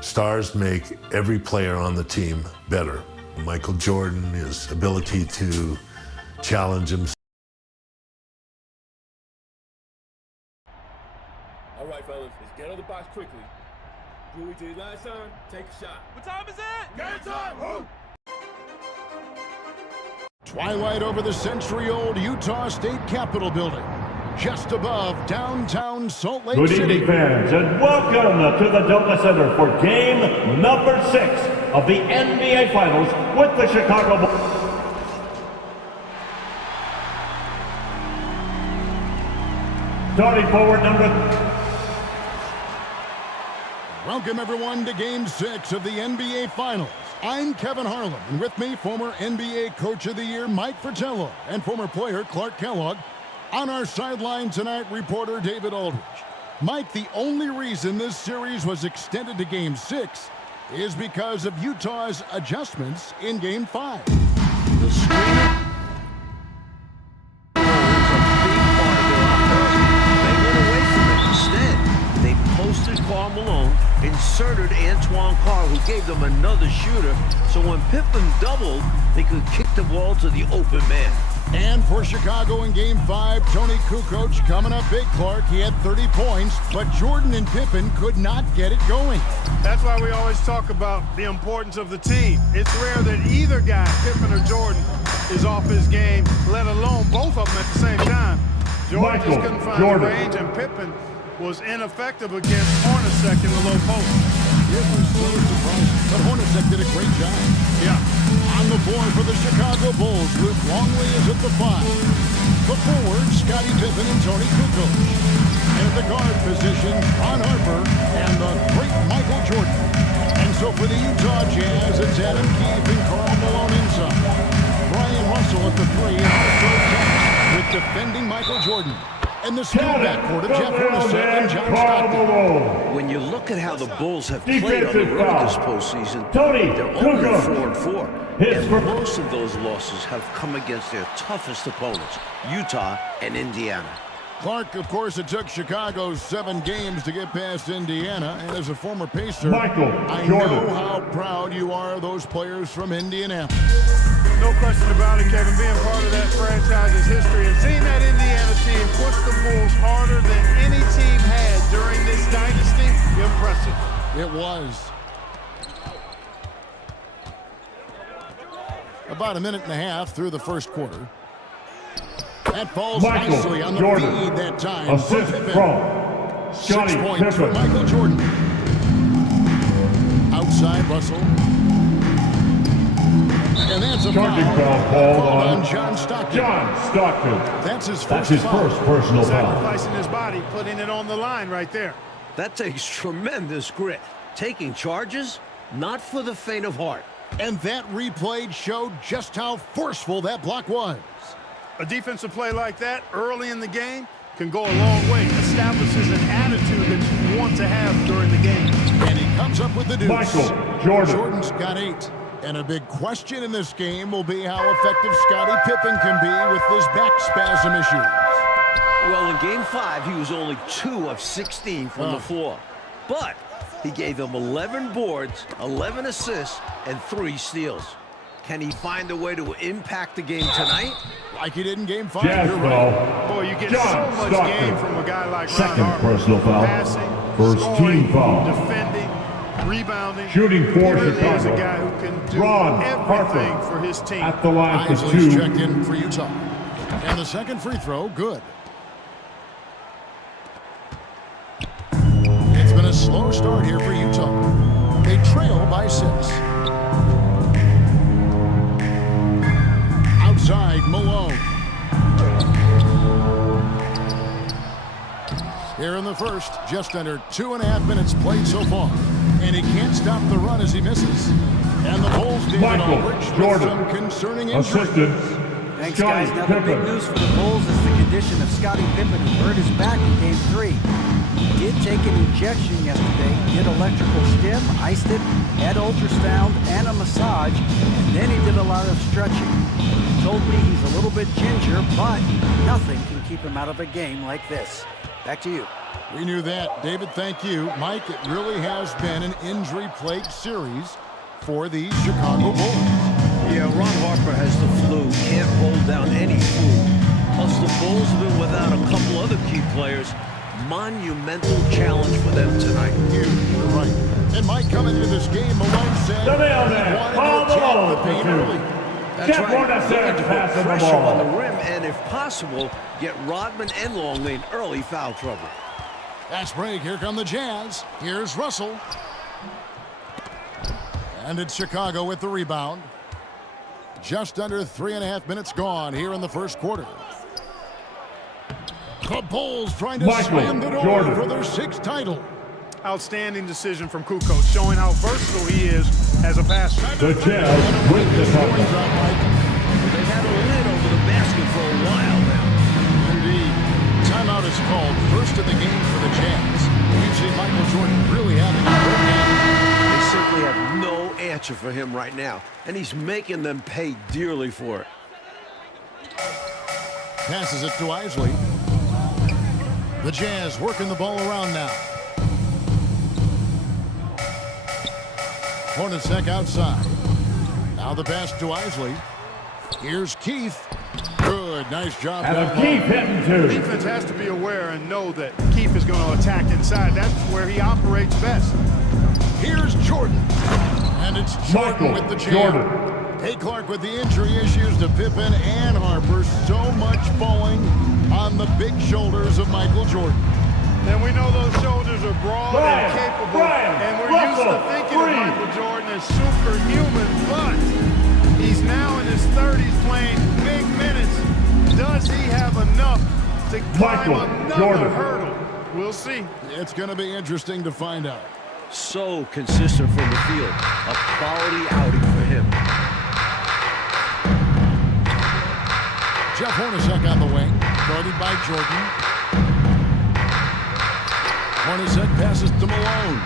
Stars make every player on the team better. Michael Jordan, his ability to challenge himself. All right, fellas, let's get out of the box quickly. Do what we did last time, take a shot. What time is it? Game time! Woo! Twilight over the century-old Utah State Capitol building, just above downtown Salt Lake City. Good evening, fans, and welcome to the Delta Center for game number 6 of the NBA Finals with the Chicago Bulls. Starting forward number... Welcome, everyone, to Game 6 of the NBA Finals. I'm Kevin Harlan, and with me, former NBA Coach of the Year Mike Fratello and former player Clark Kellogg. On our sideline tonight, reporter David Aldridge. Mike, the only reason this series was extended to Game 6 is because of Utah's adjustments in Game 5. The screener was a big part of their offense. They went away from it. Instead, they posted Karl Malone, inserted Antoine Carr, who gave them another shooter, so when Pippen doubled, they could kick the ball to the open man. And for Chicago in Game 5, Tony Kukoc coming up big, Clark. He had 30 points, but Jordan and Pippen could not get it going. That's why we always talk about the importance of the team. It's rare that either guy, Pippen or Jordan, is off his game, let alone both of them at the same time. Jordan just couldn't find the range, and Pippen was ineffective against Hornacek in the low post. It was so surprising, but Hornacek did a great job. Yeah. On the board for the Chicago Bulls, Luke Longley is at the 5. The forwards, Scottie Pippen and Tony Kukoc. And at the guard position, Ron Harper and the great Michael Jordan. And so for the Utah Jazz, it's Adam Keefe and Karl Malone inside. Brian Russell at the 3 and also Thomas with defending Michael Jordan. And the skill backcourt of Jeff Hornacek and John Stockton. When you look at how the Bulls have played on the road this postseason, they're only 4-4. And most of those losses have come against their toughest opponents, Utah and Indiana. Clark, of course, it took Chicago 7 games to get past Indiana. And as a former Pacer, I know how proud you are of those players from Indianapolis. No question about it, Kevin. Being part of that franchise's history and seeing that Indiana team push the Bulls harder than any team had during this dynasty, impressive. It was. About a minute and a half through the first quarter. That falls nicely on the feed that time. Assist from 6 points for Michael Jordan. outside Russell. And that's a foul called on John Stockton. That's his first personal foul. Sacrificing his body, putting it on the line right there. That takes tremendous grit. Taking charges, not for the faint of heart. And that replay showed just how forceful that block was. A defensive play like that early in the game can go a long way. Establishes an attitude that you want to have during the game. And he comes up with the deuce. Jordan's got 8. And a big question in this game will be how effective Scottie Pippen can be with his back spasm issues. Well, in Game 5, he was only 2 of 16 from the floor. But he gave them 11 boards, 11 assists, and 3 steals. Can he find a way to impact the game tonight? Like he did in Game 5. You're right. Boy, you get so much game from a guy like Second Ron Harper. personal foul. Passing, First scoring, team foul. defending, rebounding. Shooting for he really Chicago. is a guy who can do Ron everything Harper for his team. at the line for Isley's 2. checked in for Utah. And the second free throw, good. It's been a slow start here for Utah. They trail by 6. Outside, Malone. Here in the first, just under 2.5 minutes played so far. And he can't stop the run as he misses. And the Bulls, David Aldridge, with some concerning injuries. Thanks, guys. Now, the big news for the Bulls is the condition of Scottie Pippen, who hurt his back in Game 3. He did take an injection yesterday, did electrical stim, iced it, had ultrasound and a massage, and then he did a lot of stretching. He told me he's a little bit ginger, but nothing can keep him out of a game like this. Back to you. We knew that. David, thank you. Mike, it really has been an injury-plagued series for the Chicago Bulls. Yeah, Ron Harper has the flu. Can't hold down any flu. Plus, the Bulls have been without a couple other key players. Monumental challenge for them tonight. You're right. And Mike, coming into this game, Malone said The mailman, Karl Malone for two. That's Jeff right. Hornacek Looking to put passing the pressure ball. on the rim and, if possible, get Rodman and Longley in early foul trouble. Fast break. Here come the Jazz. Here's Russell. And it's Chicago with the rebound. Just under 3.5 minutes gone here in the first quarter. The Bulls trying to slam the door for their 6th title. Outstanding decision from Kukoc, showing how versatile he is as a passer. The Jazz win the title. They've had a lid over the basket for a while now. Indeed. Timeout is called. First of the game for the Jazz. We've seen Michael Jordan really having a good game. They simply have no answer for him right now, and he's making them pay dearly for it. Passes it to Isley. The Jazz working the ball around now. Hornacek outside. Now the pass to Isley. Here's Keith. Good, nice job. And Keith hitting two. Defense has to be aware and know that Keith is going to attack inside. That's where he operates best. Here's Jordan. And it's Jordan with the jam. Hey, Clark, with the injury issues to Pippen and Harper, so much falling on the big shoulders of Michael Jordan. And we know those shoulders are broad and capable, and we're used to thinking of Michael Jordan as superhuman, but he's now in his 30s playing big minutes. Does he have enough to climb another hurdle? We'll see. It's going to be interesting to find out. So consistent from the field. A quality outing for him. Jeff Hornacek on the wing, guarded by Jordan. Hornacek passes to Malone.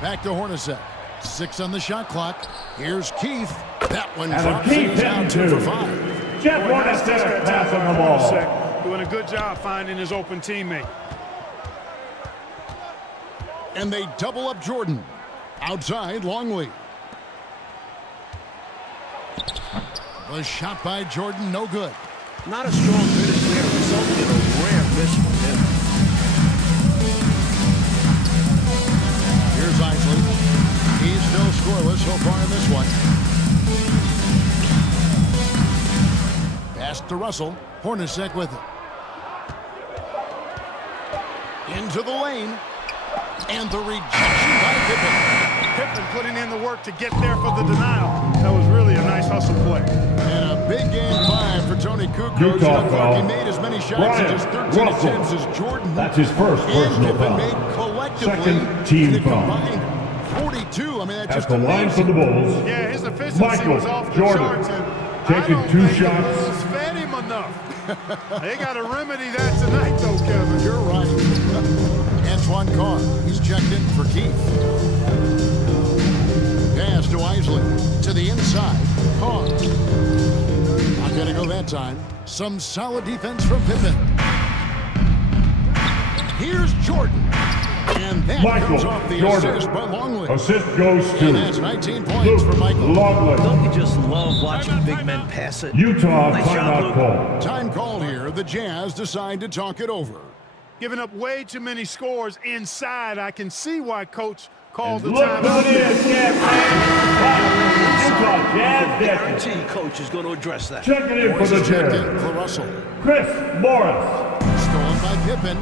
Back to Hornacek. 6 on the shot clock. Here's Keith. That one drops and he's down 2 for 5. Jeff Hornacek passing the ball. Doing a good job finding his open teammate. And they double up Jordan. Outside, Longley. The shot by Jordan, no good. Not a strong finish there, resulting in a rare miss from him. Here's Isley. He's still scoreless so far in this one. Pass to Russell. Hornacek with it. Into the lane. And the rejection by Pippen. Pippen putting in the work to get there for the denial. That was really a nice hustle play. And a big game 5 for Tony Kukoc. He made as many shots in just 13 attempts as Jordan. That's his first personal foul. Made collectively Second team foul. 42. I mean, that's At just the line for the Bulls. Yeah, his efficiency was off the charts. And taking I don't 2 think shots. the Bulls fed him enough. They got to remedy that tonight, though, Kevin. You're right. Antoine Carr, he's checked in for Keith. Pass to Isley, to the inside. Carr. Not gonna go that time. Some solid defense from Pippen. Here's Jordan. And that comes off the assist by Longley. Assist goes to And that's 19 points for Michael. Longley. Don't you just love watching big men pass it? Utah Nice job, timeout call. Time called here. The Jazz decide to talk it over. Giving up way too many scores inside. I can see why Coach called the Look who timeout. it is, Utah Jazz. Guarantee coach is going to address that. Checking in for the Checked Jazz. in for Russell. Chris Morris. Stolen by Pippen.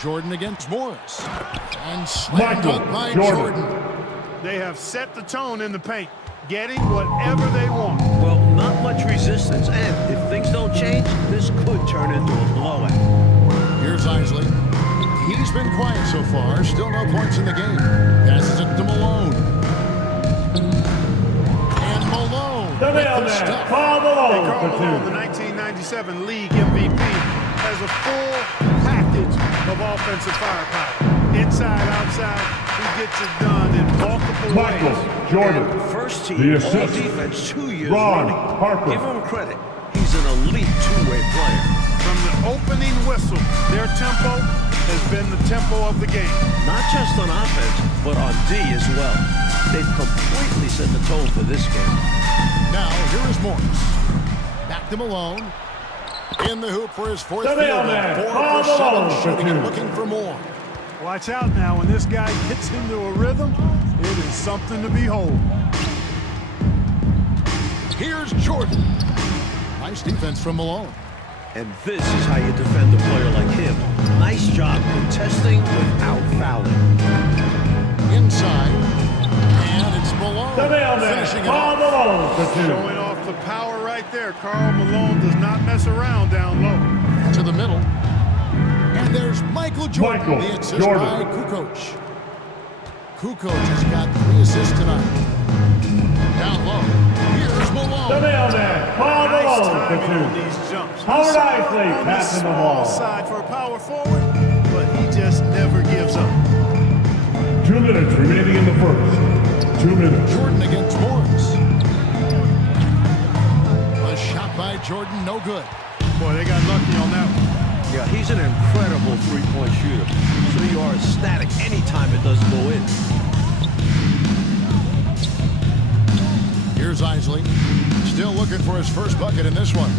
Jordan against Morris. And slammed up by Jordan. They have set the tone in the paint, getting whatever they want. Well, not much resistance, and if things don't change, this could turn into a blowout. Here's Isley. He's been quiet so far. Still no points in the game. Passes it to Malone. And Malone. The mailman, Karl Malone Karl for Malone, 2. the 1997 league MVP, has a full package of offensive firepower. Inside, outside, he gets it done in multiple Michael ways. Jordan. First The team, all assist. defense 2 years Ron running. Harper. Give him credit. He's an elite complete two-way player. From the opening whistle, their tempo has been the tempo of the game. Not just on offense, but on D as well. They've completely set the tone for this game. Now, here is Morris. Back to Malone. In the hoop for his fourth field goal. 4 for 7 shooting and looking for more. Watch out now. When this guy gets into a rhythm, it is something to behold. Here's Jordan. Nice defense from Malone. And this is how you defend a player like him. Nice job contesting without fouling. Inside. And it's Malone. Finishing it off. Showing off the power right there. Karl Malone does not mess around down low. To the middle. And there's Michael Jordan. The assist by Kukoc. Kukoc has got 3 assists tonight. Down low. Here's Malone. Nice timing on these jumps. Howard Isley passing the ball. Side for a power forward, but he just never gives up. 2 minutes remaining in the first. 2 minutes. Jordan against Morris. A shot by Jordan, no good. Boy, they got lucky on that one. Yeah, he's an incredible three-point shooter. So you are ecstatic anytime it doesn't go in. Here's Isley. Still looking for his first bucket in this one.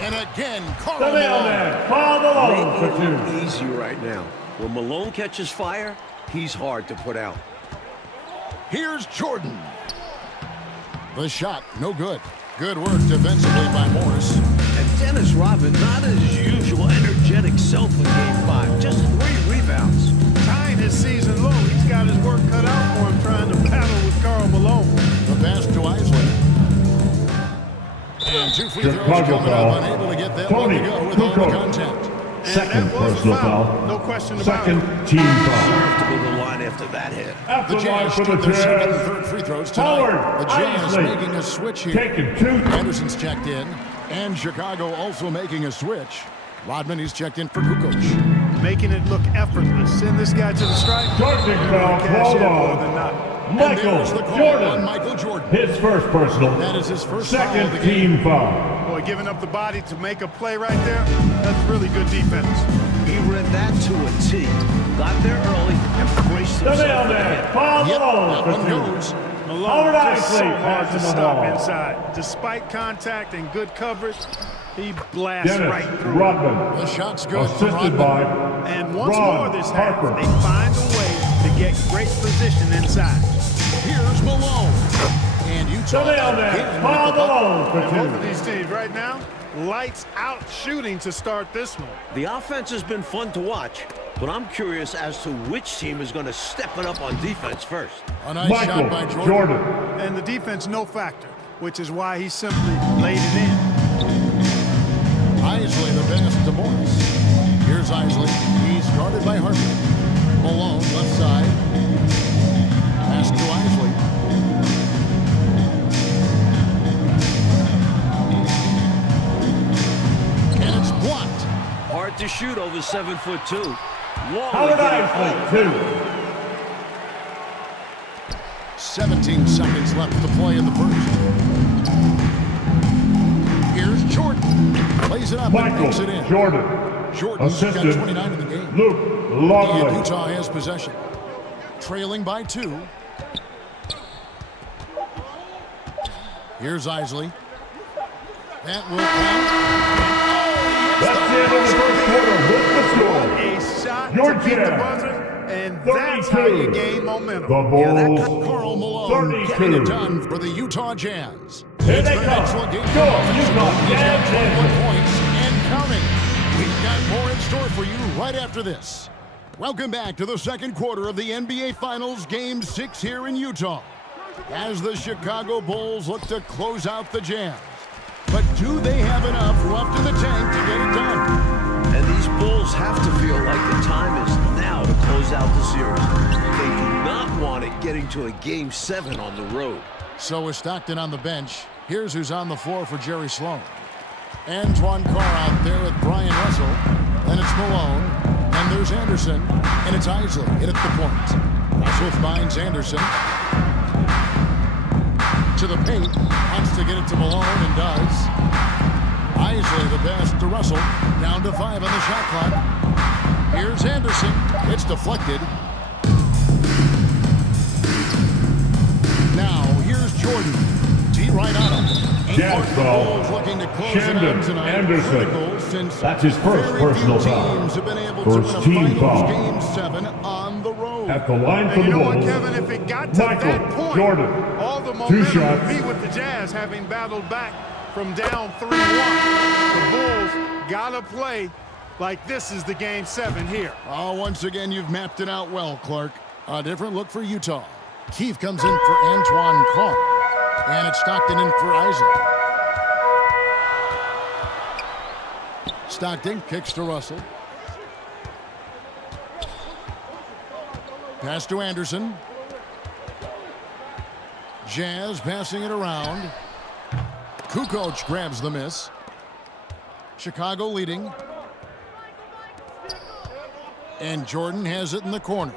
And again, Karl Malone. Make it look easy right now. When Malone catches fire, he's hard to put out. Here's Jordan. The shot, no good. Good work defensively by Morris. And Dennis Rodman, not his usual energetic self in Game 5. Just 3 rebounds. Tying his season low. He's got his work cut out for him trying to battle with Karl Malone. The pass to Isley. And 2 free throws coming up, unable to get that one to go with all the contact. Second personal foul. No question about it. Second team foul. Have to go to the line after that hit. After The Jazz for took the their second and Jazz. third free throws tonight. Howard The Jazz Isley making a switch here. taking 2. Anderson's checked in. And Chicago also making a switch. Rodman, he's checked in for Kukoc. Making it look effortless. Send this guy to the stripe. Charging foul Cash called in more than on not. And there's the call on Jordan. Michael Jordan. His first personal. That is his first foul of Second the game. team foul. Boy, giving up the body to make a play right there, that's really good defense. He read that to a T. Got there early and braced The himself for the mailman, hit. Karl Yep, Malone that for one 2. goes. Malone Howard just Isley so hard to passing the stop ball. inside. Despite contact and good coverage, he blasts right Dennis through. Rodman. The shot's good for Assisted Rodman. by And once Ron more this half, Harper. they find a way to get great position inside. Here's Malone. And The Utah mailman, again Karl with the bucket. Malone for Both of 2. these teams right now, lights out shooting to start this one. The offense has been fun to watch, but I'm curious as to which team is going to step it up on defense first. A nice shot by Michael Jordan. Jordan. And the defense no factor, which is why he simply laid it in. Isley the pass to Morris. Here's Isley. He's guarded by Harper. Malone left side. Pass to Isley. And it's blocked. Hard to shoot over 7'2". Long Howard way getting Isley, home. 2. 17 seconds left to play in the first. Here's Jordan. Plays it up and makes it in. Michael Jordan. Jordan's got Assisted 29 in the game. Luke And Longley. Utah has possession. Trailing by 2. Here's Isley. That will count. That's the end of the first quarter with the score. A shot Your to beat the Jazz. buzzer, and that's how 32. you gain The momentum. Bulls. Karl Malone 32. getting it done for the Utah Jazz. Here It's they been an come. excellent game. Go, Utah He's got Jazz. 21 points and counting. We've got more in store for you right after this. Welcome back to the second quarter of the NBA Finals, Game 6 here in Utah. As the Chicago Bulls look to close out the Jazz. But do they have enough left in the tank to get it done? And these Bulls have to feel like the time is now to close out the series. They do not want it getting to a Game 7 on the road. So with Stockton on the bench, here's who's on the floor for Jerry Sloan. Antoine Carr out there with Brian Russell. Then it's Malone. And there's Anderson. And it's Isley in at the point. Russell finds Anderson. To the paint. Wants to get it to Malone and does. wisely the pass to Russell. Down to 5 on the shot clock. Here's Anderson. It's deflected. Now, here's Jordan. D right on him. Jazz foul. Looking to close Shandon it out tonight. Anderson. That's his first personal foul. First team foul. Game 7 on the road. At the line for And the you know what, Bulls, Kevin? If it got to that point, Jordan. all the 2 momentum shots. would be with the Jazz having battled back from down 3-1. The Bulls got to play like this is the Game 7 here. Oh, once again, you've mapped it out well, Clark. A different look for Utah. Keefe comes in for Antoine Carr. And it's Stockton in for Isaac. Stockton kicks to Russell. Pass to Anderson. Jazz passing it around. Kukoc grabs the miss. Chicago leading. And Jordan has it in the corner.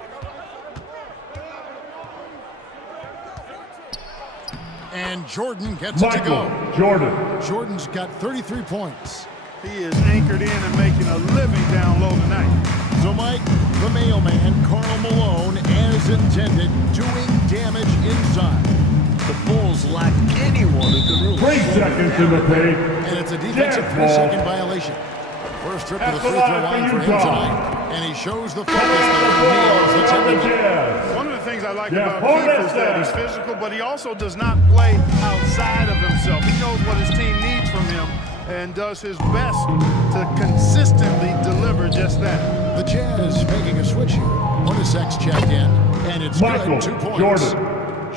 And Jordan gets it to go. Jordan's got 33 points. He is anchored in and making a living down low tonight. So, Mike, the mailman, Karl Malone, as intended, doing damage inside. The Bulls lack anyone who can really 3 seconds in the paint. And it's a defensive 3-second violation. First trip to the free throw line for him tonight. And he shows the focus that nails the tempo. One of the things I like about Keefe is that he's physical, but he also does not play outside of himself. He knows what his team needs from him and does his best to consistently deliver just that. The Jazz making a switch here. Hornacek's checked in, and it's good. 2 points.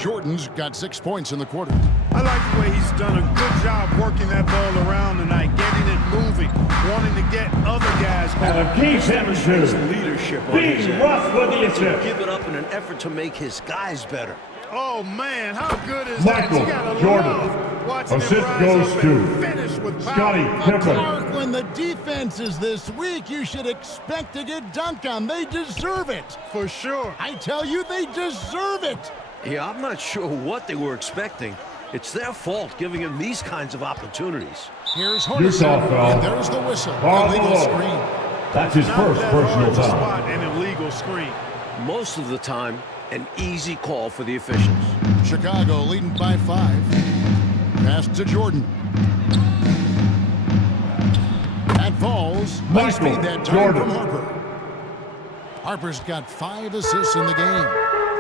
Jordan's got 6 points in the quarter. I like the way he's done a good job working that ball around tonight, getting it moving, wanting to get other guys And Keefe demonstrates leadership on his end. Russ with the Doesn't assist. give it up in an effort to make his guys better. Oh man, how good is Michael that? You gotta Jordan. love watching Assist him rise goes up to and finish with power. Scottie Pippen. Clark, when the defense is this weak, you should expect to get dunked on. They deserve it. For sure. I tell you, they deserve it. Yeah, I'm not sure what they were expecting. It's their fault giving him these kinds of opportunities. Here's Utah Hornacek, foul. and there's the whistle. Karl Illegal Malone. screen. That's his Not first that personal hard to foul. spot an illegal screen. Most of the time, an easy call for the officials. Chicago leading by 5. Pass to Jordan. That falls. Nice Michael speed that time Jordan. from Harper. Harper's got 5 assists in the game.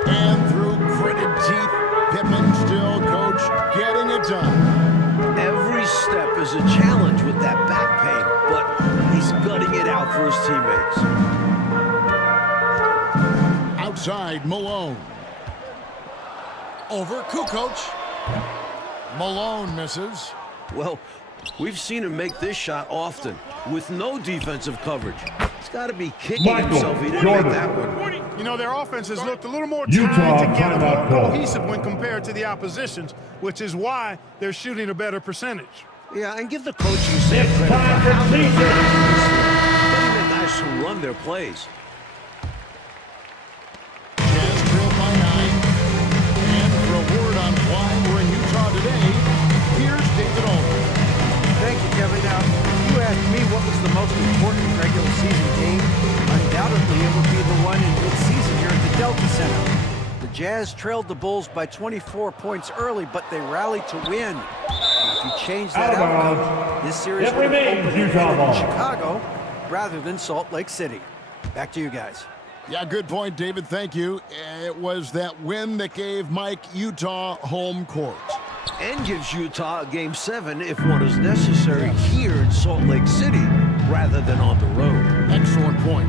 And through gritted teeth, Pippen still, coach, getting it done. Every step is a challenge with that back pain, but he's gutting it out for his teammates. Outside, Malone. Over Kukoc. Malone misses. Well, we've seen him make this shot often with no defensive coverage. He's got to be kicking Michael himself he didn't Jordan. make that one. You know, their offense has looked a little more Utah tied together, timeout more call. cohesive when compared to the opposition's, which is why they're shooting a better percentage. Yeah, and give the coaching staff It's credit time for for how they're T-shirts. getting the guys to run their plays. Jazz trailed by 9. And for a word on why we're in Utah today, here's David Aldridge. Thank you, Kevin. Now, if you ask me what was the most important regular season game, undoubtedly it would be the one in mid-season here at the Delta Center. The Jazz trailed the Bulls by 24 points early, but they rallied to win. If you change that Out of outcome, bounds. this series It would have remains opened Utah in ball. Chicago rather than Salt Lake City. Back to you guys. Yeah, good point, David. Thank you. It was that win that gave Mike Utah home court. And gives Utah a Game 7 if one is necessary here in Salt Lake City rather than on the road. Excellent point.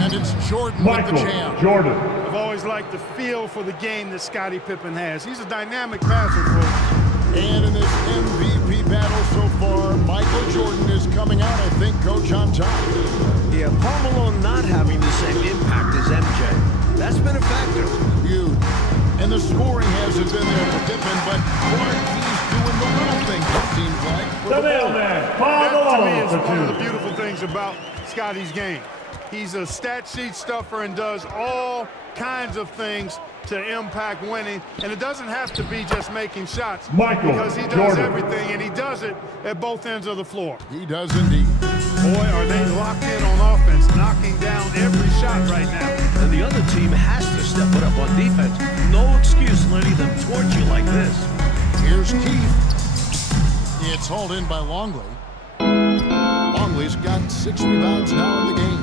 And it's Jordan Michael with the jam. Jordan. I've always liked the feel for the game that Scottie Pippen has. He's a dynamic passer, folks. And in this MVP battle so far, Michael Jordan is coming out, I think, coach, on top. Yeah, Karl Malone not having the same impact as MJ. That's been a factor. Huge. And the scoring hasn't been there for Pippen, but Clark, he's doing the little things, it seems like. for The the Bulls. mailman, Karl That, to me, Malone is for one of the 2. beautiful things about Scottie's game. He's a stat sheet stuffer and does all kinds of things to impact winning, and it doesn't have to be just making shots. Michael because he does Jordan. everything, and he does it at both ends of the floor. He does indeed. Boy, are they locked in on offense, knocking down every shot right now. And the other team has to step it up on defense. No excuse letting them torch you like this. Here's Keith. It's hauled in by Longley. Longley's got 6 rebounds now in the game.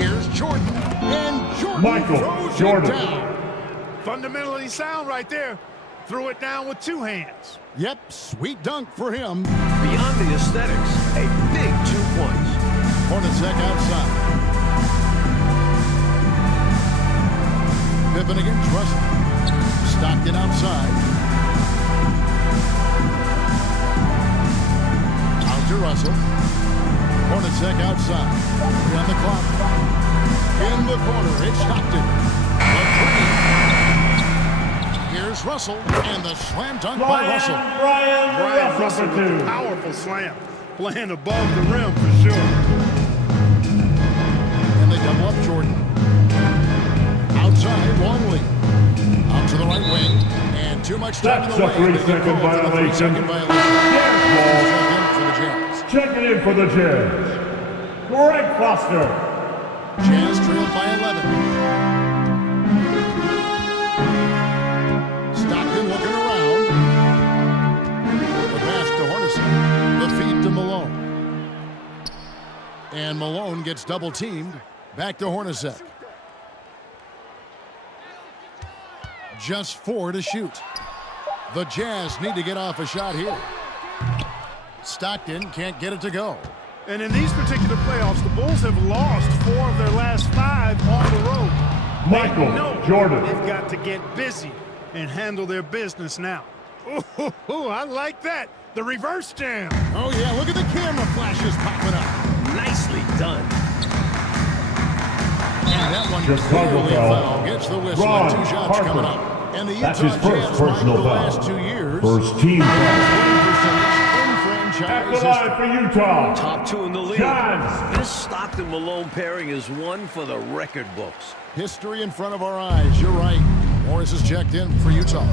Here's Jordan. And Jordan Michael throws Jordan. it down. Fundamentally sound right there. Threw it down with 2 hands. Yep, sweet dunk for him. Beyond the aesthetics, a big 2 points. Hornacek outside. Pippen against Russell. Stockton outside. Out to Russell. Hornacek outside. 3 on the clock. In the corner, it's Stockton. A 3. Here's Russell, and the slam dunk by Russell. Brian Russell with a powerful slam. Playing above the rim for sure. And they double up Jordan. Outside, Longley. Out to the right wing. And too much time in the That's a lane. 3-second violation. Check it in for the Jazz. Greg Foster. Jazz trailed by 11. Stockton looking around. The pass to Hornacek. The feed to Malone. And Malone gets double teamed. Back to Hornacek. Just 4 to shoot. The Jazz need to get off a shot here. Stockton can't get it to go. And in these particular playoffs, the Bulls have lost 4 of their last 5 on the road. Michael Jordan. They've got to get busy and handle their business now. Ooh, I like that. The reverse jam. Oh, yeah, look at the camera flashes popping up. Nicely done. And that one Chicago clearly foul. foul. Gets the whistle. Ron 2 shots Harper. coming up. And the That's Utah his first Jazz personal the last foul. 2 years. First team foul. In At franchise the line for Utah. Top 2 in the league. Johns. This Stockton-Malone pairing is one for the record books. history in front of our eyes. You're right. Morris is checked in for Utah.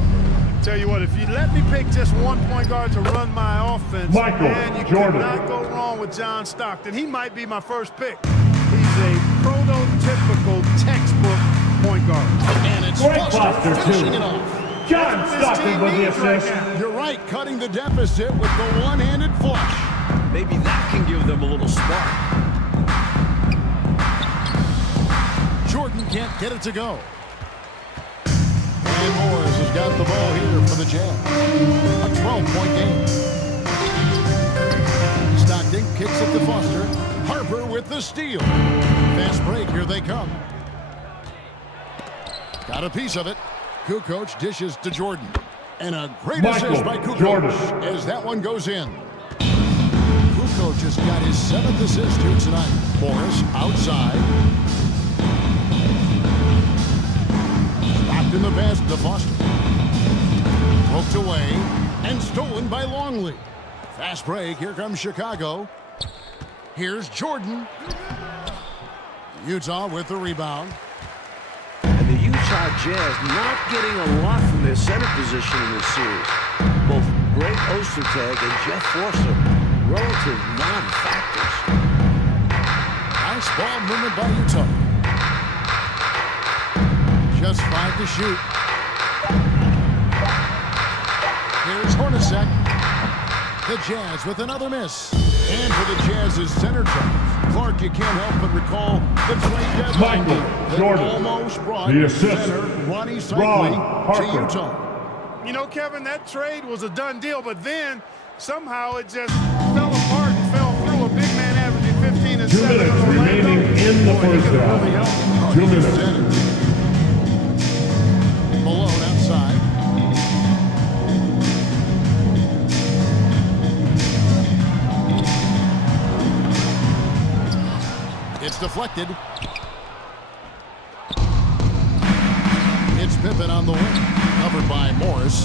Tell you what, if you let me pick just one point guard to run my offense, Michael man, you Jordan. cannot go wrong with John Stockton. He might be my first pick. He's a prototypical textbook point guard. And it's Great Foster cluster, finishing too. it off. John Stockton with the assist. You're right, cutting the deficit with the one-handed flush. Maybe that can give them a little spark. Jordan can't get it to go. And Morris has got the ball here for the Jazz. A 12-point game. Stockton kicks it to Foster. Harper with the steal. Fast break, here they come. Got a piece of it. Kukoc dishes to Jordan. And a great assist by Kukoc Jordan. as that one goes in. Kukoc just got his 7th assist here tonight. Morris outside. Stopped in the pass to Foster. Poked away and stolen by Longley. Fast break. Here comes Chicago. Here's Jordan. Utah with the rebound. And the Utah Jazz not getting a lot from their center position in this series. Both Greg Ostertag and Jeff Forster, relative non-factors. Nice ball movement by Utah. Just 5 to shoot. Here's Hornacek. The Jazz with another miss. And for the Jazz's center troubles, Clark, you can't help but recall the trade deadline Michael that Jordan. almost brought The assist. center Ronnie Ron Cycli to Harper. Utah. You know, Kevin, that trade was a done deal, but then somehow it just fell apart and fell through. A big man averaging 15 and 2 7 minutes in Orlando. remaining in the Boy, he first could've half. really helped. 2 minutes. Malone outside. It's deflected. It's Pippen on the wing. Covered by Morris.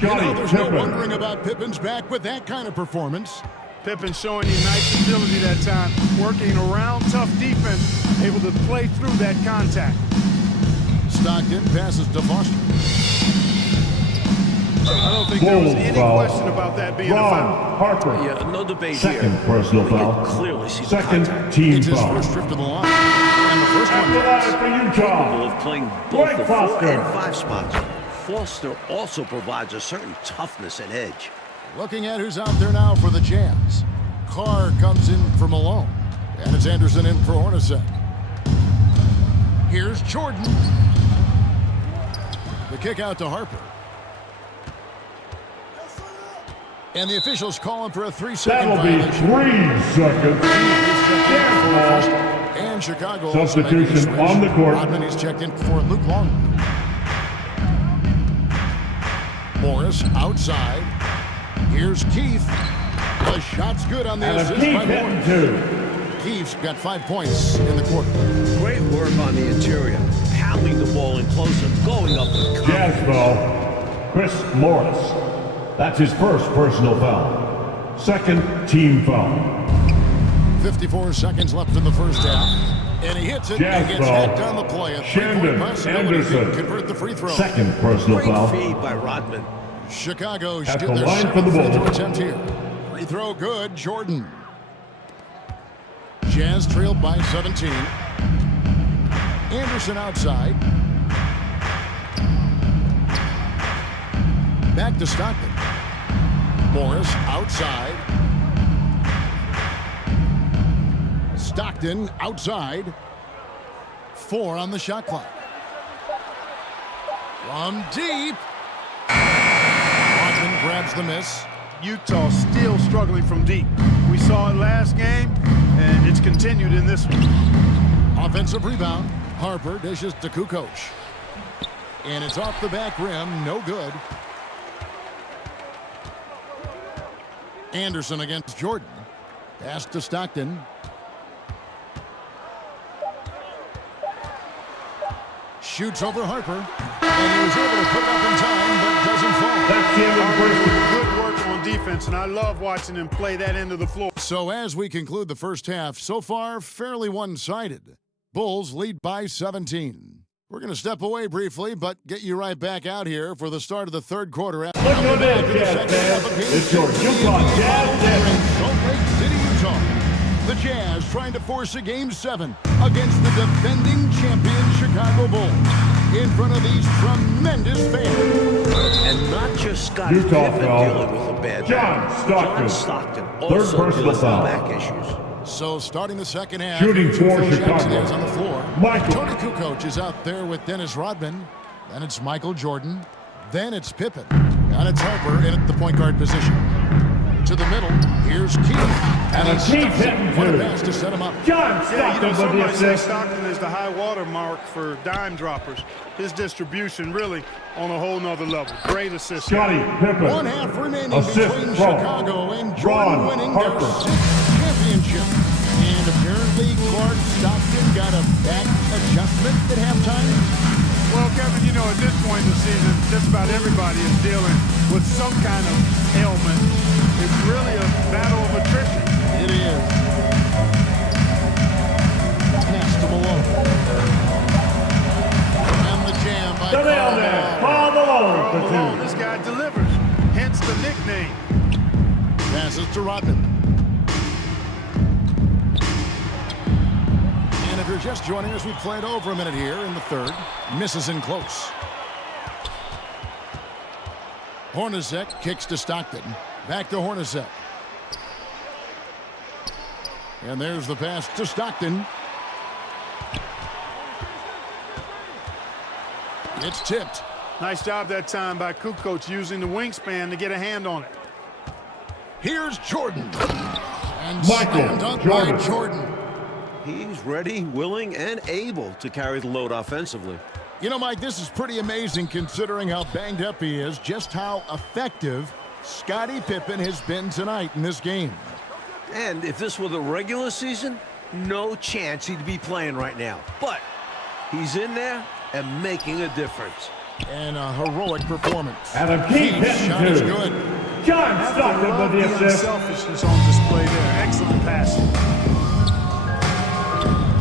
There's no Pippen. wondering about Pippen's back with that kind of performance. Pippen showing you nice agility that time, working around tough defense, able to play through that contact. Stockton passes to Foster. I don't think there was any question about that being a foul. Harper. Yeah, no debate Second here. personal We can foul. clearly see the Second contact. team It's his foul. first trip to the line. And the first one After counts. that for Capable Utah. of playing both Greg the 4 Foster. and 5 spots. Foster also provides a certain toughness and edge. Looking at who's out there now for the Jazz. Carr comes in for Malone. And it's Anderson in for Hornacek. Here's Jordan. The kick out to Harper. And the officials calling for a 3-second That'll be violation. 3 seconds. Yeah. And Chicago also making a Substitution switch. on the court. Rodman is checked in for Luke Longley. Morris outside. Here's Keith. The shot's good on the And a assist Keith by hitting Morris. 2. Keith's got 5 points in the quarter. Great work on the interior, pounding the ball in close and going up with Jazz confidence. foul. Chris Morris. That's his first personal foul. Second team foul. 54 seconds left in the first half. And he hits it Jazz and gets foul. hacked on the play. A Shandon three-point possibility Anderson. to convert the free throw. Second personal Great foul. feed by Rodman. Chicago At shoot the their line for the second free ball. throw attempt here. Free throw good, Jordan. Jazz trailed by 17. Anderson outside. Back to Stockton. Morris outside. Stockton outside. 4 on the shot clock. From deep. Rodman grabs the miss. Utah still struggling from deep. We saw it last game, and it's continued in this one. Offensive rebound. Harper dishes to Kukoc. And it's off the back rim. No good. Anderson against Jordan. Pass to Stockton. Shoots over Harper. And he was able to put it up in time, but doesn't fall. That's the end of the first. Good work on defense, and I love watching him play that end of the floor. So as we conclude the first half, so far fairly one-sided. Bulls lead by 17. We're going to step away briefly, but get you right back out here for the start of the third quarter. Look at this, Jazz fans. It's your Utah Jazz in Salt Lake City, Utah. The Jazz trying to force a Game 7 against the defending champion Chicago Bulls in front of these tremendous fans. And not just Scottie Utah Pippen foul. dealing with a bad John back. Stockton. John Stockton Third also personal dealing with foul. back issues. So starting the second half, Shooting here's for Phil Jackson Chicago. is on the floor. Michael. Tony Kukoc is out there with Dennis Rodman. Then it's Michael Jordan. Then it's Pippen. And it's Harper in at the point guard position. To the middle, here's Keith. And a Keith hitting What a 2. pass to set him up. John Yeah, you know, Stockton with the somebody says assist. Stockton is the high water mark for dime droppers. His distribution really on a whole nother level. Great assist. Scottie Pippen. 1 half remaining Assist between from Chicago and Jordan Ron winning Harper. their 6th championship. And apparently Clark Stockton got a back adjustment at halftime. Well, Kevin, you know, at this point in the season, just about everybody is dealing with some kind of ailment. It's really a battle of attrition. It is. Pass to Malone. And the jam by The Karl mailman, Malone. Karl Malone Karl for Malone, 2. this guy delivers, hence the nickname. Passes to Rodman. And if you're just joining us, we've played over a minute here in the third. Misses in close. Hornacek kicks to Stockton. Back to Hornacek. And there's the pass to Stockton. It's tipped. Nice job that time by Kukoc using the wingspan to get a hand on it. Here's Jordan. And Michael slam dunk Jordan. by Jordan. He's ready, willing, and able to carry the load offensively. You know, Mike, this is pretty amazing considering how banged up he is, just how effective Scottie Pippen has been tonight in this game. And if this were the regular season, no chance he'd be playing right now. But he's in there and making a difference. And a heroic performance. And a Keith Keith's hitting shot is 2. good. John Stockton with the assist. Unselfishness on display there. Excellent passing.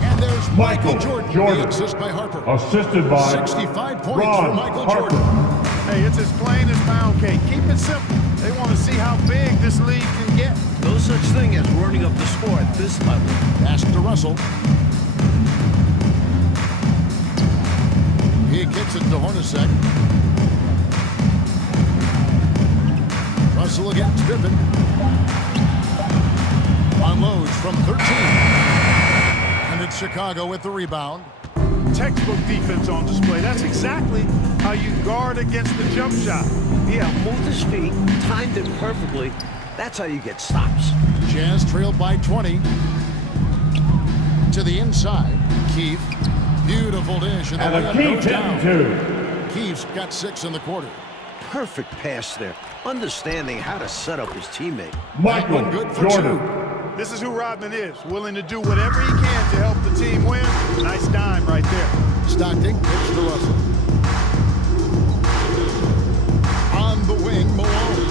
And there's Michael Jordan. Jordan. The assist by Harper. Assisted by 65 points Ron for Michael Harper. Jordan. Hey, it's as plain as pound cake. Keep it simple. They want to see how big this league can get. No such thing as running up the score at this level. Pass to Russell. He kicks it to Hornacek. Russell against Pippen. Unloads from 13. And it's Chicago with the rebound. Textbook defense on display. That's exactly how you guard against the jump shot. Yeah, moved his feet, timed it perfectly. That's how you get stops. Jazz trailed by 20. To the inside. Keith. Beautiful dish. And the And a layup Keith goes down. hitting 2. Keith's got 6 in the quarter. Perfect pass there. Understanding how to set up his teammate. Michael That one good for Jordan. 2. This is who Rodman is, willing to do whatever he can to help the team win. Nice dime right there. Stockton pitch to Russell. On the wing, Malone.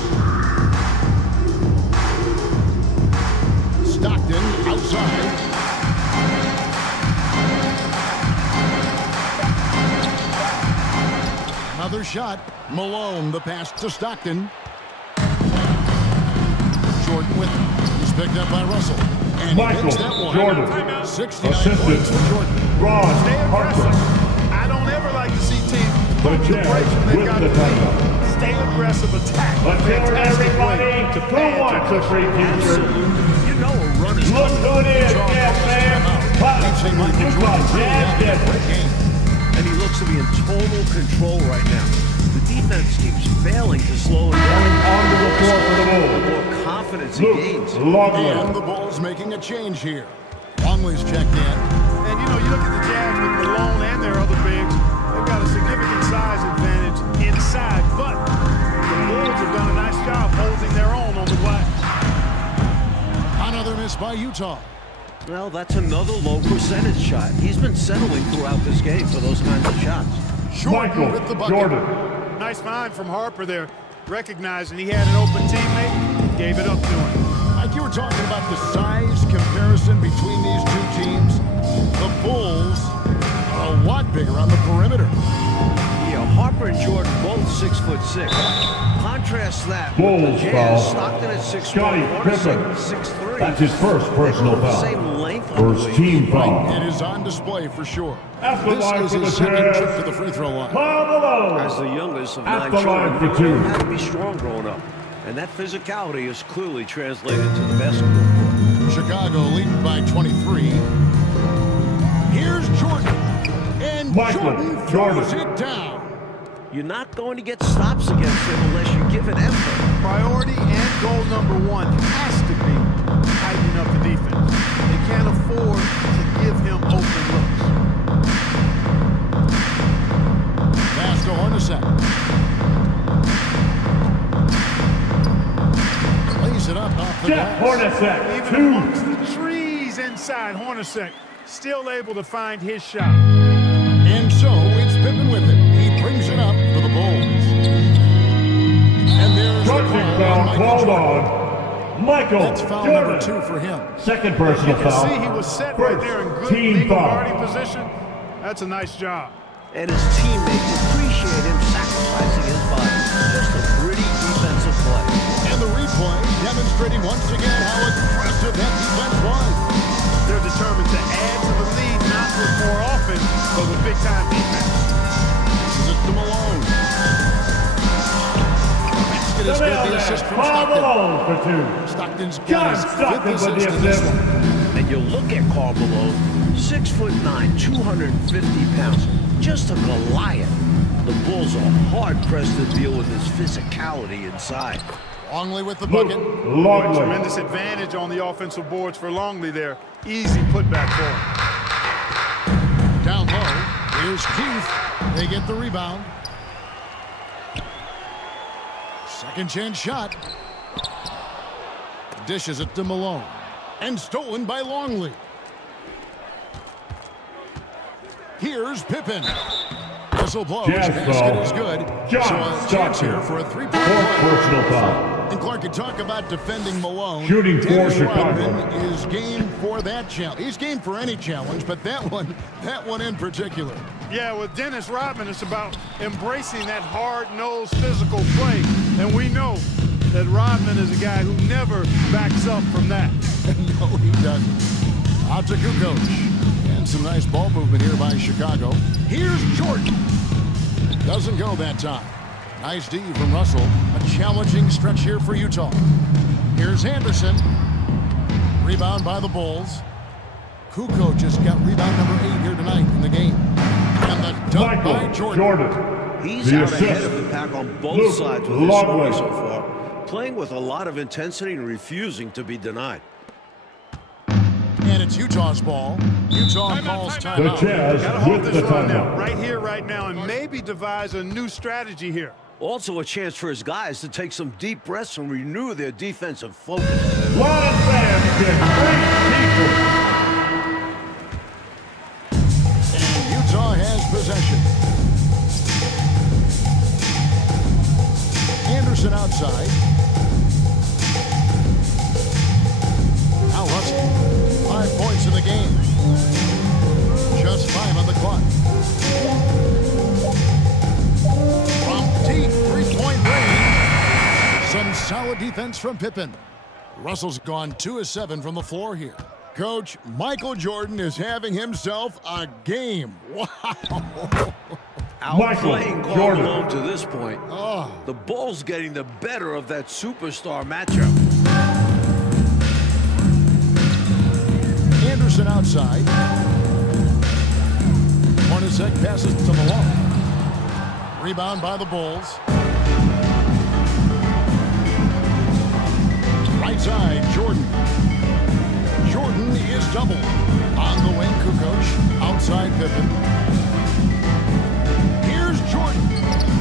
Stockton outside. Another shot. Malone, the pass to Stockton. Jordan with it. He's picked up by Russell. And he Michael hits that one. Jordan. 69 Assisted points for Jordan. Ron Stay aggressive. Harper. I don't ever like to see teams The pump the Jazz brakes when they've with got the the lead. timeout. Stay aggressive, attack. Let's hear it, Fantastic everybody. way to Who pad wants your a free t-shirt? You know a run is Look who it is, yes, man. Look what Jazz did. and he looks to be in total control right now. The defense keeps failing to slow him down. Onto the floor for the The Bulls. more confidence he Luke gains. Longley. And the Bulls making a change here. Longley's checked in. And you know, you look at the Jazz with Malone and their other bigs, they've got a significant size advantage inside, but the Bulls have done a nice job holding their own on the glass. Another miss by Utah. Well, that's another low percentage shot. He's been settling throughout this game for those kinds of shots. Jordan with the Michael bucket. Jordan. Nice find from Harper there, recognizing he had an open teammate, gave it up to him. Like you were talking about the size comparison between these two teams, the Bulls are a lot bigger on the perimeter. Yeah, Harper and Jordan both 6'6". Contrast that with Bulls the Jazz, foul. Stockton at 6'1", Scottie Pippen. Hornacek 6'3". That's his first personal They're both foul. the same length on the First wing. team foul. It is on display for sure. At the This line is for the his second Jazz. trip to the free throw line. Karl Malone. As the youngest of At 9 the line children, for 2. he had to be strong growing up. And that physicality is clearly translated to the basketball court. Chicago leading by 23. Here's Jordan. And Michael Jordan throws Jordan. it down. You're not going to get stops against him unless you give it effort. Priority and goal number one has to be tightening up the defense. They can't afford to give him open looks. Pass to Hornacek. Lays it up off the Jeff glass. Hornacek. Even 2. amongst the trees inside, Hornacek still able to find his shot. And so it's Pippen with it. He brings it up for the Bulls. And there's the Touching call foul on Michael called Jordan. on Michael That's foul Jordan. number 2 for him. Second personal You can foul. see he was set right there in good Team legal foul. guarding position. That's a nice job. And his teammates appreciate him sacrificing his body. Just a gritty defensive play. And the replay demonstrating once again how aggressive that defense was. They're determined to add to the lead, not with more offense, but with big-time defense. This is it to Malone. Basket is good. The assist from Karl Stockton. Malone for 2. Stockton's got John his Stockton fifth with assist the in this assist. one. And you look at Karl Malone, 6'9", 250 pounds, just a Goliath. The Bulls are hard-pressed to deal with his physicality inside. Longley with the Luke bucket. Longley. Tremendous advantage on the offensive boards for Longley there. Easy putback for him. Down low. Here's Keith. They get the rebound. Second chance shot. Dishes it to Malone. And stolen by Longley. Here's Pippen. Whistle blows. Jazz Basket foul. is good. John so a chance Stockton. here for a three-point Fourth play. personal foul. And Clark, you talk about defending Malone. Shooting for Dennis Chicago. Rodman is game for that challenge. He's game for any challenge, but that one in particular. Yeah, with Dennis Rodman, it's about embracing that hard-nosed physical play. And we know that Rodman is a guy who never backs up from that. No, he doesn't. Out to Kukoc. And some nice ball movement here by Chicago. Here's Jordan. Doesn't go that time. Nice D from Russell. A challenging stretch here for Utah. Here's Anderson. Rebound by the Bulls. Kukoc just got rebound number 8 here tonight in the game. And the dunk by Jordan. He's out ahead of the pack on both sides with his scoring so far. Playing with a lot of intensity and refusing to be denied. And it's Utah's ball. Utah calls timeout. The Jazz Gotta hold with this the run now, timeout. right here, right now, and maybe devise a new strategy here. Also a chance for his guys to take some deep breaths and renew their defensive focus. Lot of fans get great And Utah has possession. Anderson outside. Now Russell. 5 points in the game. Just 5 on the clock. From deep three-point range. Some solid defense from Pippen. Russell's gone 2 of 7 from the floor here. Coach, Michael Jordan is having himself a game. Wow. Outplaying Karl Jordan. Malone to this point. Oh. The Bulls getting the better of that superstar matchup. Anderson outside. Hornacek passes to Malone. Rebound by the Bulls. Right side, Jordan. Jordan is double. On the wing, Kukoc. Outside, Pippen. Here's Jordan.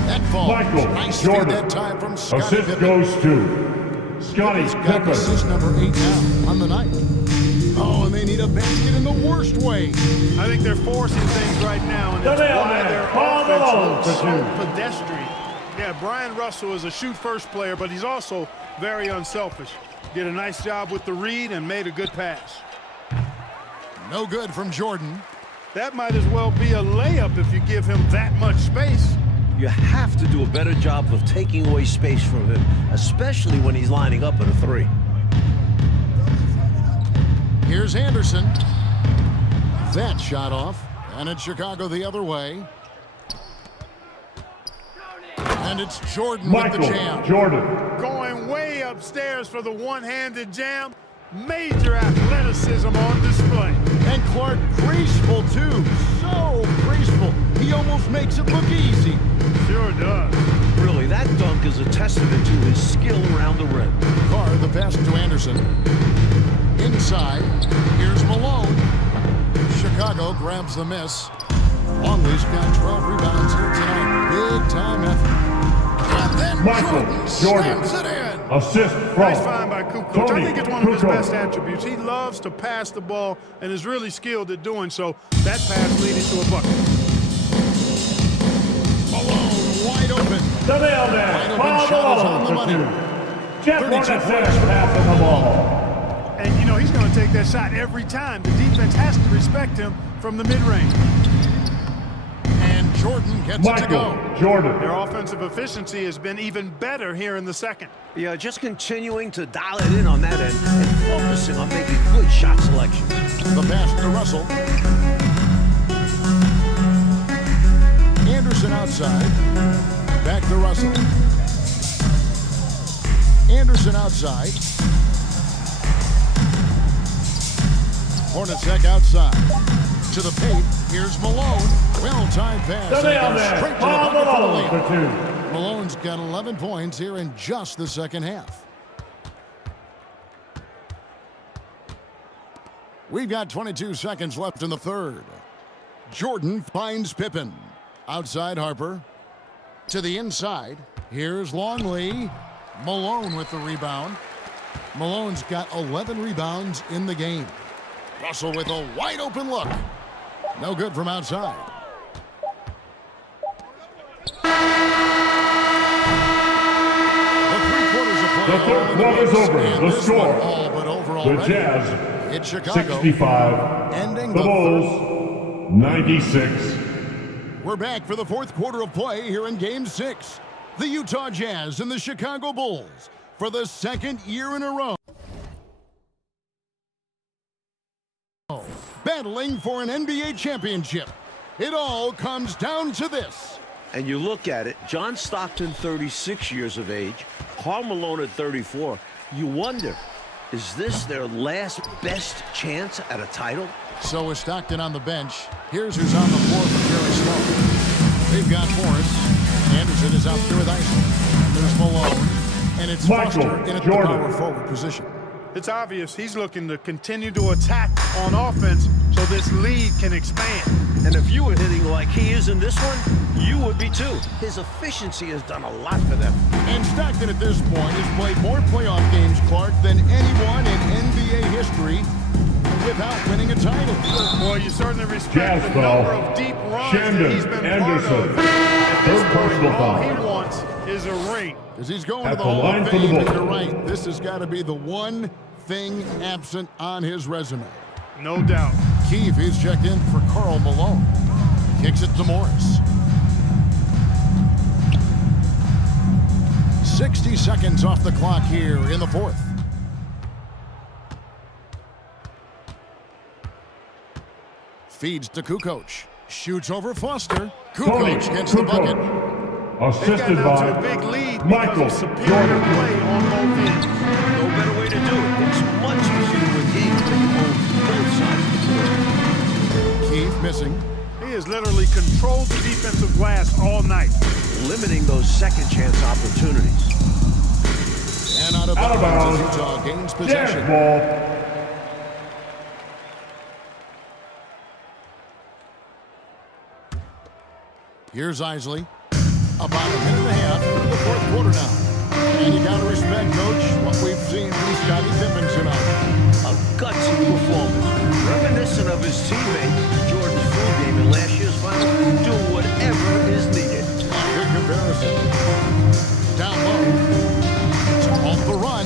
That falls. Michael Nice Jordan. feed that time from Scottie Assist Pippen. goes to Scottie He's got Pippen. assist number 8 now on the night. Oh, and they need a basket in the worst way. I think they're forcing things right now, and The that's why mailman, their Karl offense Malone looks for so two. pedestrian. Yeah, Brian Russell is a shoot-first player, but he's also very unselfish. Did a nice job with the read and made a good pass. No good from Jordan. That might as well be a layup if you give him that much space. You have to do a better job of taking away space from him, especially when he's lining up at a 3. Here's Anderson. That shot off. And it's Chicago the other way. And it's Jordan with Michael the jam. Jordan. Going way upstairs for the one-handed jam. Major athleticism on display. And Clark graceful too. So graceful. He almost makes it look easy. Sure does. Really, that dunk is a testament to his skill around the rim. Carr, the pass to Anderson. Inside. Here's Malone. Chicago grabs the miss. Longley's got 12 rebounds here tonight. Big time effort. And then Michael Jordan. slams it in. Assist from Nice find by Kukoc. I Tony think it's one of his Kukoc. best attributes. He loves to pass the ball and is really skilled at doing so. That pass leading to a bucket. Malone wide open. The mailman, Wide open shot is on Karl the Malone money. for 2. Jeff 32 Hornacek points. passing the ball. And, you know, he's going to take that shot every time. The defense has to respect him from the mid-range. And Jordan gets it to go. Michael Jordan. Their offensive efficiency has been even better here in the second. Yeah, just continuing to dial it in on that end and focusing on making good shot selections. The pass to Russell. Anderson outside. Back to Russell. Anderson outside. Hornacek outside. To the paint. Here's Malone. Well-timed pass. The And it goes mailman, straight to the Karl bucket for the Malone layup. for 2. Malone's got 11 points here in just the second half. We've got 22 seconds left in the third. Jordan finds Pippen. Outside Harper. To the inside. Here's Longley. Malone with the rebound. Malone's got 11 rebounds in the game. Russell with a wide open look. No good from outside. The 3 quarters of play going The third quarter's over. And The this score. one all but over The already. Jazz, It's Chicago. 65. Ending The the Bulls, 96. We're back for the fourth quarter of play here in Game 6. The Utah Jazz and the Chicago Bulls for the second year in a row, battling for an NBA championship. It all comes down to this. And you look at it, John Stockton, 36 years of age, Karl Malone at 34. You wonder, is this their last best chance at a title? So is Stockton on the bench. Here's who's on the floor for Jerry Sloan. They've got Morris. Anderson is out there with Ice. And there's Malone. And it's Foster in at the power forward position. It's obvious he's looking to continue to attack on offense so this lead can expand. And if you were hitting like he is in this one, you would be too. His efficiency has done a lot for them. And Stockton at this point has played more playoff games, Clark, than anyone in NBA history without winning a title. Boy, you certainly respect Jazz the foul. number of deep runs Shandon that he's been Anderson. part of. At this Third point, personal all foul. he wants is a ring. Because he's going At to the the Hall line of for the Fame, and Bulls. you're right. This has got to be the one thing absent on his resume. No doubt. Keefe is checked in for Karl Malone. Kicks it to Morris. 60 seconds off the clock here in the fourth. Feeds to Kukoc. Shoots over Foster. Tony Kukoc gets the bucket. Assisted They've gotten out to a by big lead Michael because of superior Jordan. play on both ends. No better way to do it. It's much easier to win games when you own both sides of the floor. Keefe missing. He has literally controlled the defensive glass all night. Limiting those second chance opportunities. And out of Out of bounds. bounds. Utah gains Jazz possession. ball. Here's Isley. About a minute and a half into the fourth quarter now. And you got to respect, Coach, what we've seen from Scottie Pippen tonight. A gutsy performance. Reminiscent of his teammate, Jordan's full game in last year's final. Do whatever is needed. Good comparison. Down low. Off the run.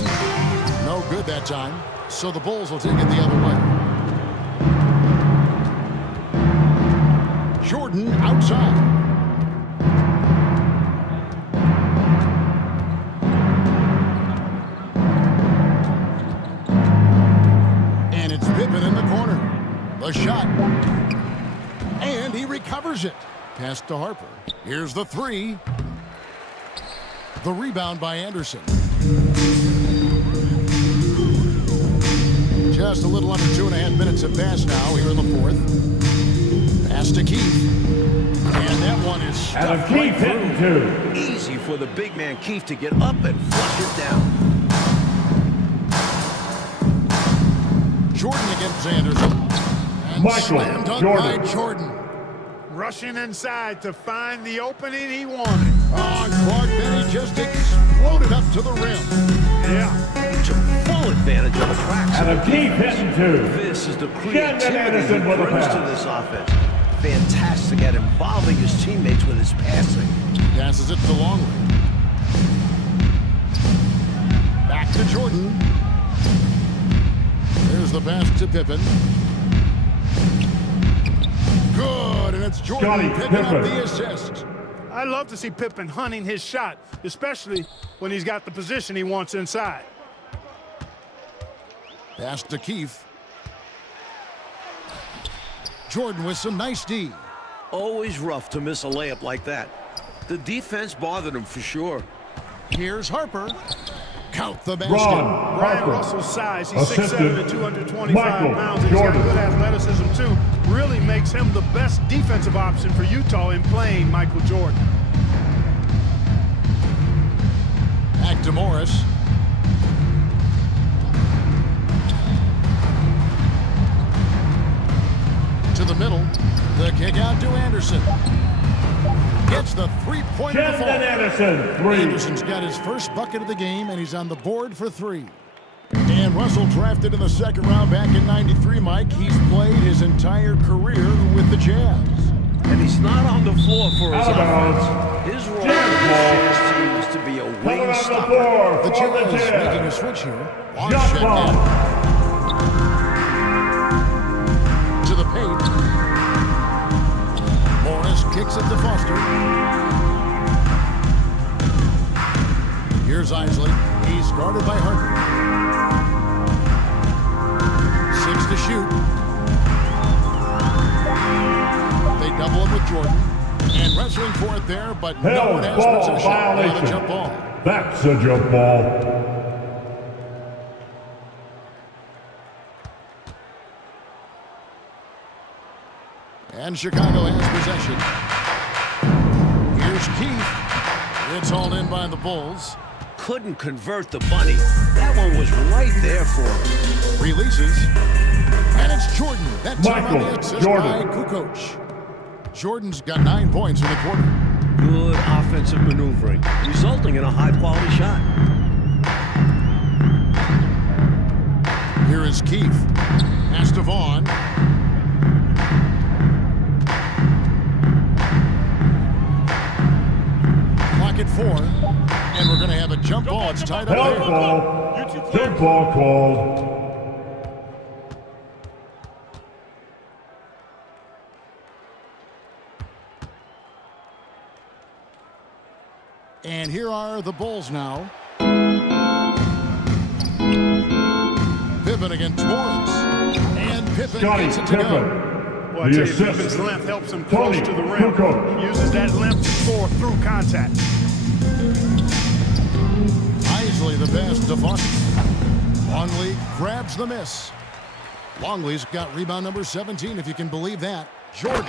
No good that time. So the Bulls will take it the other way. Jordan outside. And it's Pippen in the corner. The shot. And he recovers it. Pass to Harper. Here's the three. The rebound by Anderson. Just a little under 2.5 minutes have passed now here in the fourth. Pass to Keefe. And that one is Adam stuffed Keefe right hitting through. two. Easy for the big man Keefe to get up and flush it down. Jordan against Anderson. And Michael slam dunk Jordan. by Jordan. Rushing inside to find the opening he wanted. Oh, Clark, then he just exploded up to the rim. Yeah. Took full advantage of the cracks. Adam Keefe hitting two. This is the Shandon creativity Anderson he with a brings to pass. this offense. Fantastic at involving his teammates with his passing. Passes it to Longley. Back to Jordan. There's the pass to Pippen. Good, and it's Jordan Scottie picking up Pippen. the assist. I love to see Pippen hunting his shot, especially when he's got the position he wants inside. Pass to Keefe. Jordan with some nice D. Always rough to miss a layup like that. The defense bothered him for sure. Here's Harper. Count the basket. Ron Brian Harper. Russell's size, he's Assisted 6'7" and 225 Michael pounds. He's got Jordan. good athleticism, too. Really makes him the best defensive option for Utah in playing Michael Jordan. Back to Morris. To the middle. The kick out to Anderson. Gets the three-pointer to Shandon fall. Anderson, three. Anderson's got his first bucket of the game, and he's on the board for three. And Russell drafted in the second round back in '93, Mike. He's played his entire career with the Jazz. And he's not on the floor for his Out of bounds. offense. His role Jazz for this ball. Jazz team is to be a Coming on the stopper. floor The for the Jazz Jazz. making a switch here. Long Shot check clock. in. To the paint. Morris kicks it to Foster. Here's Isley. He's guarded by Harper. 6 to shoot. They double him with Jordan. And wrestling for it there, but no Held one has ball possession. violation. On a jump ball. That's a jump ball. And Chicago has possession. Here's Keith. It's hauled in by the Bulls. Couldn't convert the bunny. That one was right there for him. Releases. And it's Jordan. That time on the Michael assist Jordan. by Kukoc. Jordan's got 9 points in the quarter. Good offensive maneuvering, resulting in a high-quality shot. Here is Keith. Pass to Vaughn. Clock at 4. And we're going to have a jump ball. It's tied up Held there. ball. Jump ball called. And here are the Bulls now. Pippen against Morris. And Pippen Scottie gets it to go. Pippen. Well, I The tell you, assist. Pippen's length helps him close Tony to the rim. Kukoc. He uses that length to score through contact. Isley the best to Foster. Longley grabs the miss. Longley's got rebound number 17, if you can believe that. Jordan.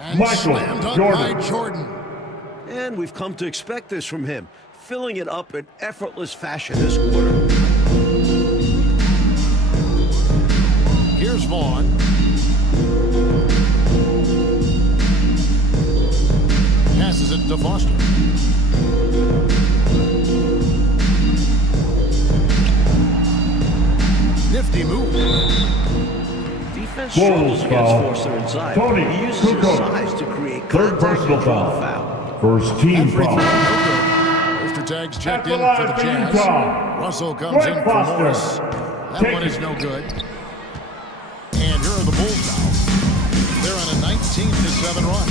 And Michael slammed up Jordan. by Jordan. And we've come to expect this from him, filling it up in effortless fashion this quarter. Here's Vaughn. Passes it to Foster. Nifty move. Defense Bulls struggles against foul. Forster inside. Tony He uses his Kukoc. size to create Third contact personal and draw foul. a foul. First team Everything foul. no good. Poster tags checked At the in line for the for Jazz. Utah. Russell comes Greg in for Foster. Morris. That Take one it. is no good. And here are the Bulls now. They're on a 19-7 run.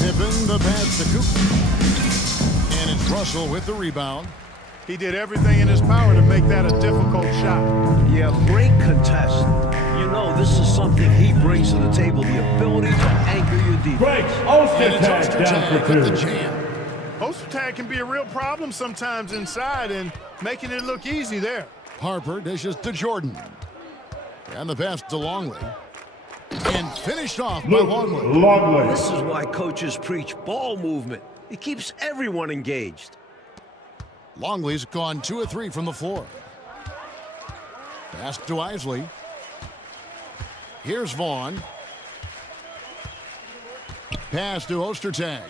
Pippen the pass to Cooper. And it's Russell with the rebound. He did everything in his power to make that a difficult shot. Yeah, great contest. You know, this is something he brings to the table, the ability to anchor your defense. Greg And it's Ostertag down Ostertag for with the 2. jam. Poster tag can be a real problem sometimes inside and making it look easy there. Harper dishes to Jordan. And the pass to Longley. And finished off by Luke Longley. Longley. This is why coaches preach ball movement. It keeps everyone engaged. Longley's gone 2 of 3 from the floor. Pass to Isley. Here's Vaughn. Pass to Ostertag.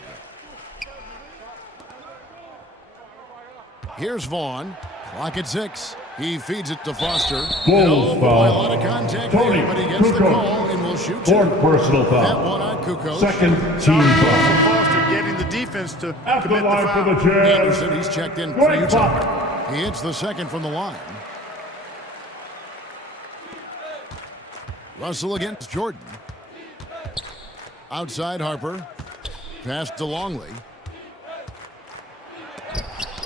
Here's Vaughn. Clock at 6. He feeds it to Foster. Bulls A foul. lot of contact Tony there, but he gets the Kukoc. call and will shoot 2. Fourth personal That foul. one on Kukoc. Second team Sorry for foul. Foster getting the defense to At the commit the line for the foul. Jazz. Anderson, he's checked in for Greg Utah. Foster. He hits the second from the line. Russell against Jordan. Outside Harper. Pass to Longley.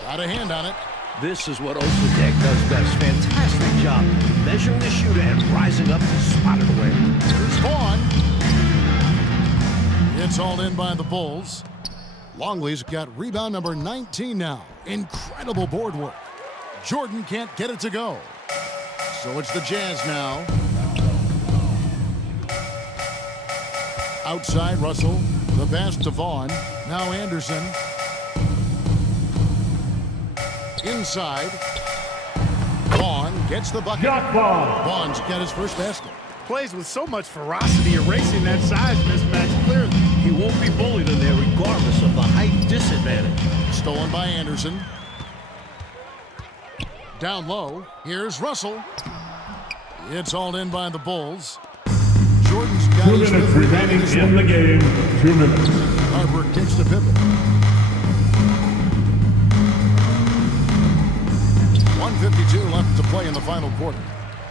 Got a hand on it. This is what Ostertag does best. Fantastic job measuring the shooter and rising up to spot it away. Here's Vaughn. It's hauled in by the Bulls. Longley's got rebound number 19 now. Incredible board work. Jordan can't get it to go. So it's the Jazz now. Outside Russell. The pass to Vaughn. Now Anderson. Inside. Vaughn gets the bucket. Shot clock. Vaughn's got his first basket. Plays with so much ferocity, erasing that size mismatch clearly. He won't be bullied in there regardless of the height disadvantage. Stolen by Anderson. Down low. Here's Russell. It's hauled in by the Bulls. Jordan's got 2 his minutes fifth rebound remaining this in one. the game. 2 minutes. Harper kicks to Pippen. 2:52 left to play in the final quarter.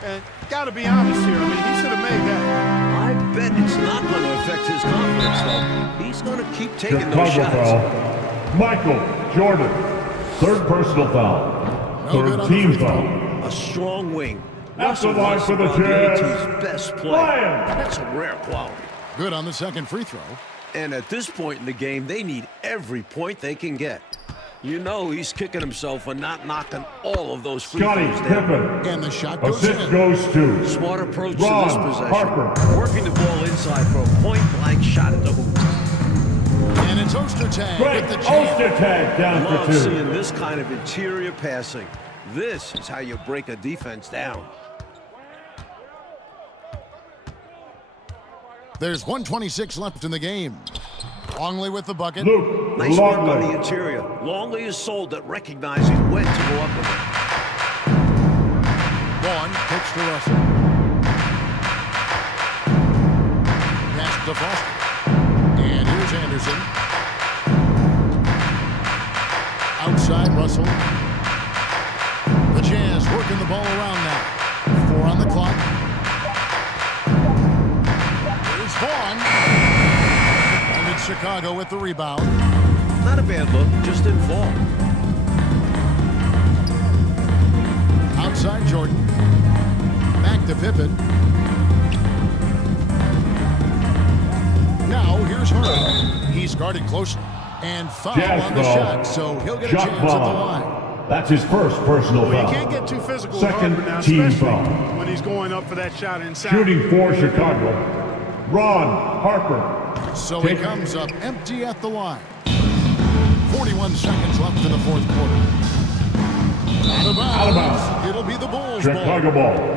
And got to be honest here. I mean, he should have made that. I bet it's not going to affect his confidence, though. He's going to keep taking those Chicago shots. foul. Michael Jordan. Third personal foul. No good Third on the team free throw. foul. A strong wing. That's the Russell line wants for to the go Jazz. to his best play. Lion. That's a rare quality. Good on the second free throw. And at this point in the game, they need every point they can get. You know he's kicking himself for not knocking all of those free Scottie throws down. Pippen. And the shot goes Assist in. goes to Smart approach Ron to this possession. Harper. Working the ball inside for a point-blank shot at the hoop. And it's Ostertag Great with the jam. Ostertag down Love for two. seeing this kind of interior passing. This is how you break a defense down. There's 1:26 left in the game. Longley with the bucket. Luke Nice work on the Longley. interior. Longley is sold at recognizing when to go up with it. Vaughn kicks to Russell. Pass to Foster. And here's Anderson. Outside Russell. The Jazz working the ball around now. 4 on the clock. Here's Vaughn. And it's Chicago with the rebound. Not a bad look, just didn't fall. Outside Jordan. Back to Pippen. Now here's Hurd. He's guarded closely. And foul Jazz on the foul. shot, so he'll get a Shot chance at the foul. line. That's his first personal Well, foul. you can't get too physical with Second Harper now, team especially foul. when he's going up for that shot inside. Shooting for Chicago, Ron Harper. So he comes up empty at the line. 41 seconds left in the fourth quarter. Out of bounds. Out of bounds. It'll be the Bulls' Chicago ball. ball.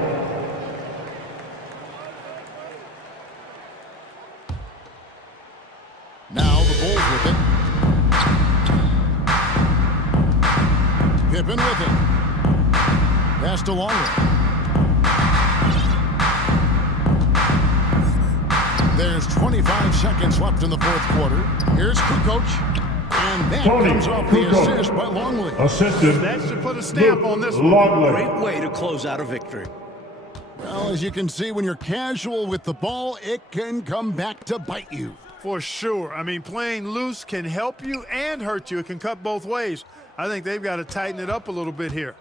Now the Bulls with it. Pippen with it. Pass to Longley. There's 25 seconds left in the fourth quarter. Here's Kukoc. And that Tony comes off the Kukoc. assist by Longley. Assisted. That should put a stamp on this one. Longley. Great way to close out a victory. Well, as you can see, when you're casual with the ball, it can come back to bite you. For sure. I mean, playing loose can help you and hurt you. It can cut both ways. I think they've got to tighten it up a little bit here.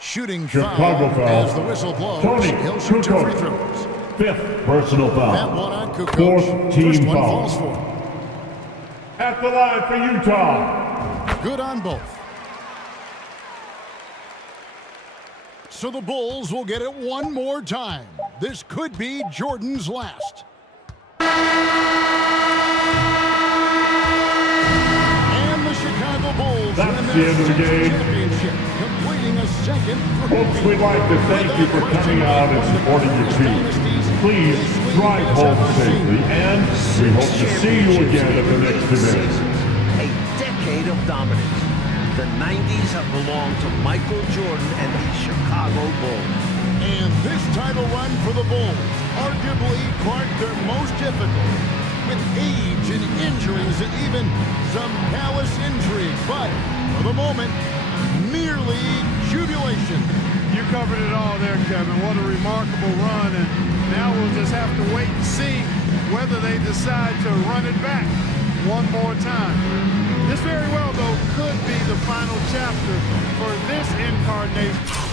Shooting Chicago foul. as the whistle blows. Tony He'll shoot 2 Kukoc. free throws. Fifth personal foul. That one on Kukoc. Fourth team First one foul. falls for him. At the line for Utah. Good on both. So the Bulls will get it one more time. This could be Jordan's last. And the Chicago Bulls That's win the their end of the sixth game. championship, completing a second. Folks, we'd like to thank you for coming out and supporting your team. Please drive home safely, and we hope to see you again at the next event. A decade of dominance. The 90s have belonged to Michael Jordan and the Chicago Bulls. And this title run for the Bulls, arguably, Clark, their most difficult, with age and injuries and even some palace intrigue. But for the moment, merely jubilation. You covered it all there, Kevin. What a remarkable run. And now we'll just have to wait and see whether they decide to run it back one more time. This very well, though, could be the final chapter for this incarnation.